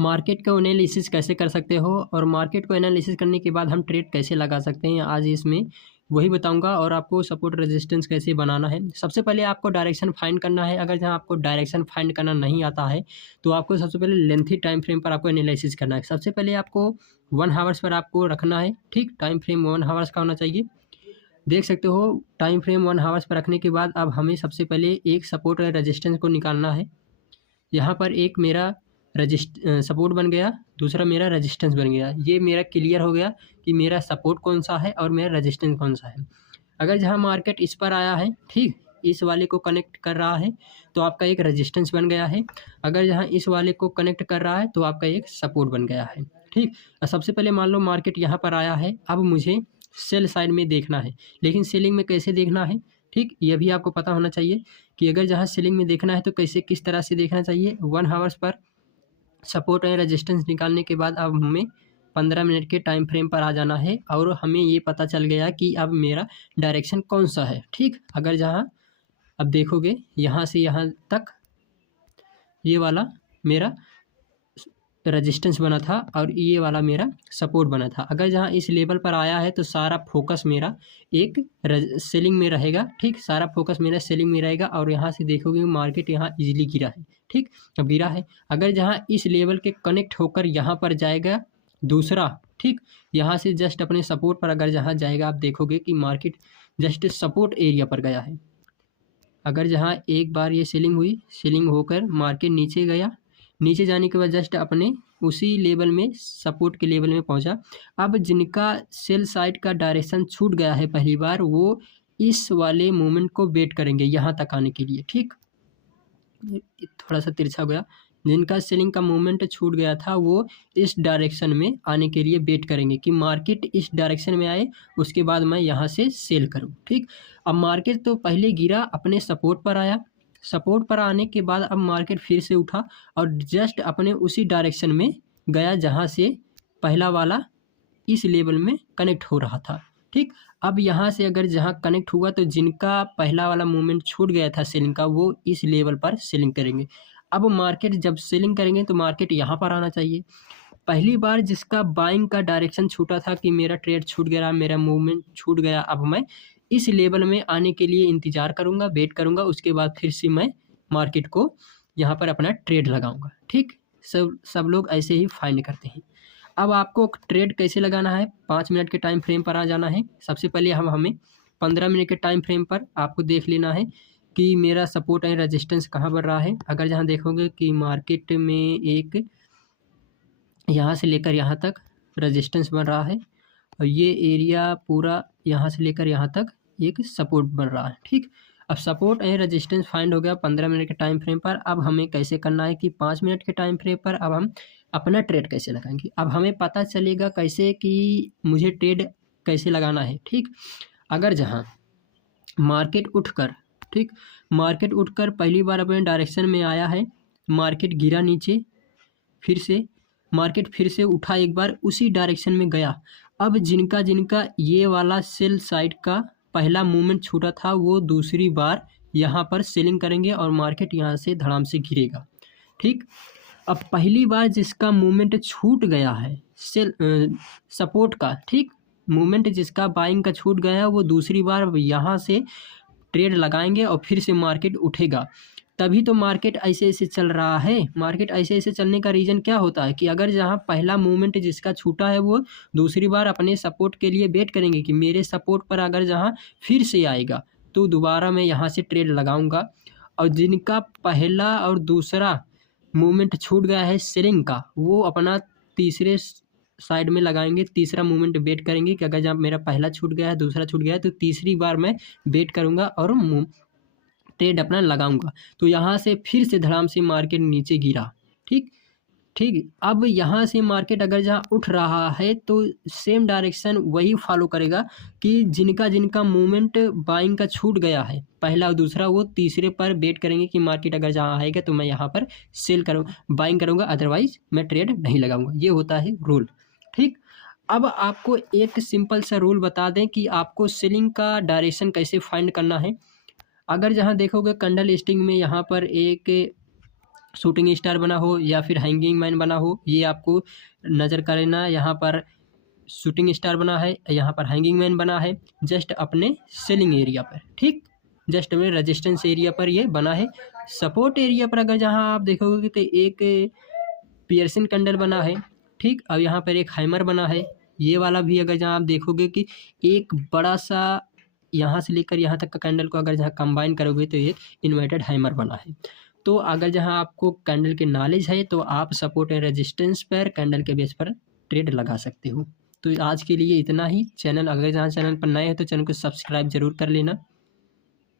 Market का analysis कैसे कर सकते हो और मार्केट को एनालिसिस करने के बाद हम ट्रेड कैसे लगा सकते हैं, आज इसमें वही बताऊंगा। और आपको सपोर्ट रेजिस्टेंस कैसे बनाना है। सबसे पहले आपको डायरेक्शन फाइंड करना है। अगर जहां आपको डायरेक्शन फाइंड करना नहीं आता है तो आपको सबसे पहले लेंथी टाइम फ्रेम पर आपको एनालिसिस करना है। सबसे पहले आपको 1 हावर्स पर आपको रखना है। ठीक, टाइम फ्रेम 1 हावर्स का होना चाहिए। देख सकते हो टाइम फ्रेम 1 हावर्स पर रखने के बाद अब हमें सबसे पहले एक सपोर्ट और रेजिस्टेंस को निकालना है। यहाँ पर एक मेरा सपोर्ट बन गया, दूसरा मेरा रेजिस्टेंस बन गया। ये मेरा क्लियर हो गया कि मेरा सपोर्ट कौन सा है और मेरा रेजिस्टेंस कौन सा है। अगर जहाँ मार्केट इस पर आया है, ठीक, इस वाले को कनेक्ट कर रहा है तो आपका एक रेजिस्टेंस बन गया है। अगर जहाँ इस वाले को कनेक्ट कर रहा है तो आपका एक सपोर्ट बन गया है। ठीक, सबसे पहले मान लो मार्केट यहाँ पर आया है, अब मुझे सेल साइड में देखना है। लेकिन सेलिंग में कैसे देखना है, ठीक, ये भी आपको पता होना चाहिए कि अगर जहाँ सेलिंग में देखना है तो कैसे किस तरह से देखना चाहिए। 1 हावर्स पर सपोर्ट एंड रेजिस्टेंस निकालने के बाद अब हमें 15 मिनट के टाइम फ्रेम पर आ जाना है और हमें ये पता चल गया कि अब मेरा डायरेक्शन कौन सा है। ठीक, अगर जहाँ अब देखोगे यहाँ से यहाँ तक ये वाला मेरा रेजिस्टेंस बना था और ये वाला मेरा सपोर्ट बना था। अगर जहाँ इस लेवल पर आया है तो सारा फोकस मेरा एक सेलिंग में रहेगा। ठीक, सारा फोकस मेरा सेलिंग में रहेगा और यहाँ से देखोगे मार्केट यहाँ इजीली गिरा है। ठीक, अब गिरा है। अगर जहाँ इस लेवल के कनेक्ट होकर यहाँ पर जाएगा दूसरा, ठीक, यहाँ से जस्ट अपने सपोर्ट पर अगर जहाँ जाएगा आप देखोगे कि मार्केट जस्ट सपोर्ट एरिया पर गया है। अगर जहाँ एक बार ये सेलिंग हुई, सेलिंग होकर मार्केट नीचे गया, नीचे जाने के बाद जस्ट अपने उसी लेवल में सपोर्ट के लेवल में पहुंचा। अब जिनका सेल साइड का डायरेक्शन छूट गया है पहली बार, वो इस वाले मूवमेंट को वेट करेंगे यहाँ तक आने के लिए। ठीक, थोड़ा सा तिरछा गया। जिनका सेलिंग का मूवमेंट छूट गया था वो इस डायरेक्शन में आने के लिए वेट करेंगे कि मार्केट इस डायरेक्शन में आए, उसके बाद मैं यहाँ से सेल करूँ। ठीक, अब मार्केट तो पहले गिरा, अपने सपोर्ट पर आया, सपोर्ट पर आने के बाद अब मार्केट फिर से उठा और जस्ट अपने उसी डायरेक्शन में गया जहाँ से पहला वाला इस लेवल में कनेक्ट हो रहा था। ठीक, अब यहाँ से अगर जहाँ कनेक्ट हुआ तो जिनका पहला वाला मूवमेंट छूट गया था सेलिंग का, वो इस लेवल पर सेलिंग करेंगे। अब मार्केट जब सेलिंग करेंगे तो मार्केट यहाँ पर आना चाहिए। पहली बार जिसका बाइंग का डायरेक्शन छूटा था कि मेरा ट्रेड छूट गया, मेरा मूवमेंट छूट गया, अब मैं इस लेवल में आने के लिए इंतज़ार करूँगा, वेट करूँगा, उसके बाद फिर से मैं मार्केट को यहाँ पर अपना ट्रेड लगाऊँगा। ठीक, सब लोग ऐसे ही फाइंड करते हैं। अब आपको ट्रेड कैसे लगाना है, 5 मिनट के टाइम फ्रेम पर आ जाना है। सबसे पहले हमें 15 मिनट के टाइम फ्रेम पर आपको देख लेना है कि मेरा सपोर्ट एंड रेजिस्टेंस कहाँ बन रहा है। अगर जहाँ देखोगे कि मार्केट में एक यहाँ से लेकर यहाँ तक रेजिस्टेंस बन रहा है और ये एरिया पूरा यहाँ से लेकर यहाँ तक एक सपोर्ट बन रहा है। ठीक, अब सपोर्ट एंड रेजिस्टेंस फाइंड हो गया 15 मिनट के टाइम फ्रेम पर। अब हमें कैसे करना है कि 5 मिनट के टाइम फ्रेम पर अब हम अपना ट्रेड कैसे लगाएंगे। अब हमें पता चलेगा कैसे कि मुझे ट्रेड कैसे लगाना है। ठीक, अगर जहाँ मार्केट उठकर, ठीक, मार्केट उठकर पहली बार अपने डायरेक्शन में आया है, मार्केट गिरा नीचे, फिर से मार्केट फिर से उठा, एक बार उसी डायरेक्शन में गया। अब जिनका जिनका ये वाला सेल साइड का पहला मूवमेंट छूटा था वो दूसरी बार यहाँ पर सेलिंग करेंगे और मार्केट यहाँ से धड़ाम से गिरेगा। ठीक, अब पहली बार जिसका मूवमेंट छूट गया है सेल सपोर्ट का, ठीक, मूवमेंट जिसका बाइंग का छूट गया है वो दूसरी बार यहाँ से ट्रेड लगाएंगे और फिर से मार्केट उठेगा। तभी तो मार्केट ऐसे ऐसे चल रहा है। मार्केट ऐसे ऐसे चलने का रीज़न क्या होता है कि अगर जहाँ पहला मूवमेंट जिसका छूटा है वो दूसरी बार अपने सपोर्ट के लिए वेट करेंगे कि मेरे सपोर्ट पर अगर जहाँ फिर से आएगा तो दोबारा मैं यहाँ से ट्रेड लगाऊंगा। और जिनका पहला और दूसरा मूवमेंट छूट गया है सेलिंग का, वो अपना तीसरे साइड में लगाएंगे, तीसरा मूवमेंट वेट करेंगे कि अगर जब मेरा पहला छूट गया है, दूसरा छूट गया है, तो तीसरी बार मैं वेट करूँगा और ट्रेड अपना लगाऊंगा। तो यहाँ से फिर से धड़ाम से मार्केट नीचे गिरा। ठीक, ठीक, अब यहाँ से मार्केट अगर जहाँ उठ रहा है तो सेम डायरेक्शन वही फॉलो करेगा कि जिनका जिनका मूवमेंट बाइंग का छूट गया है पहला और दूसरा, वो तीसरे पर वेट करेंगे कि मार्केट अगर जहाँ आएगा तो मैं यहाँ पर सेल करूँगा, बाइंग करूँगा, अदरवाइज मैं ट्रेड नहीं लगाऊंगा। ये होता है रूल। ठीक, अब आपको एक सिंपल सा रूल बता दें कि आपको सेलिंग का डायरेक्शन कैसे फाइंड करना है। अगर जहाँ देखोगे कैंडल लिस्टिंग में यहाँ पर एक शूटिंग स्टार बना हो या फिर हैंगिंग मैन बना हो, ये आपको नज़र करना। यहाँ पर शूटिंग स्टार बना है, यहाँ पर हैंगिंग मैन बना है, जस्ट अपने सेलिंग एरिया पर, ठीक, जस्ट अपने रेजिस्टेंस एरिया पर ये बना है। सपोर्ट एरिया पर अगर जहाँ आप देखोगे तो एक पियर्सन कैंडल बना है, ठीक। अब यहाँ पर एक हैमर बना है, ये वाला भी अगर जहाँ आप देखोगे कि एक बड़ा सा यहाँ से लेकर यहाँ तक का कैंडल को अगर जहाँ कंबाइन करोगे तो एक इन्वर्टेड हैमर बना है। तो अगर जहाँ आपको कैंडल के नॉलेज है तो आप सपोर्ट एंड रेजिस्टेंस पर कैंडल के बेस पर ट्रेड लगा सकते हो। तो आज के लिए इतना ही। चैनल अगर जहाँ चैनल पर नए हैं तो चैनल को सब्सक्राइब जरूर कर लेना।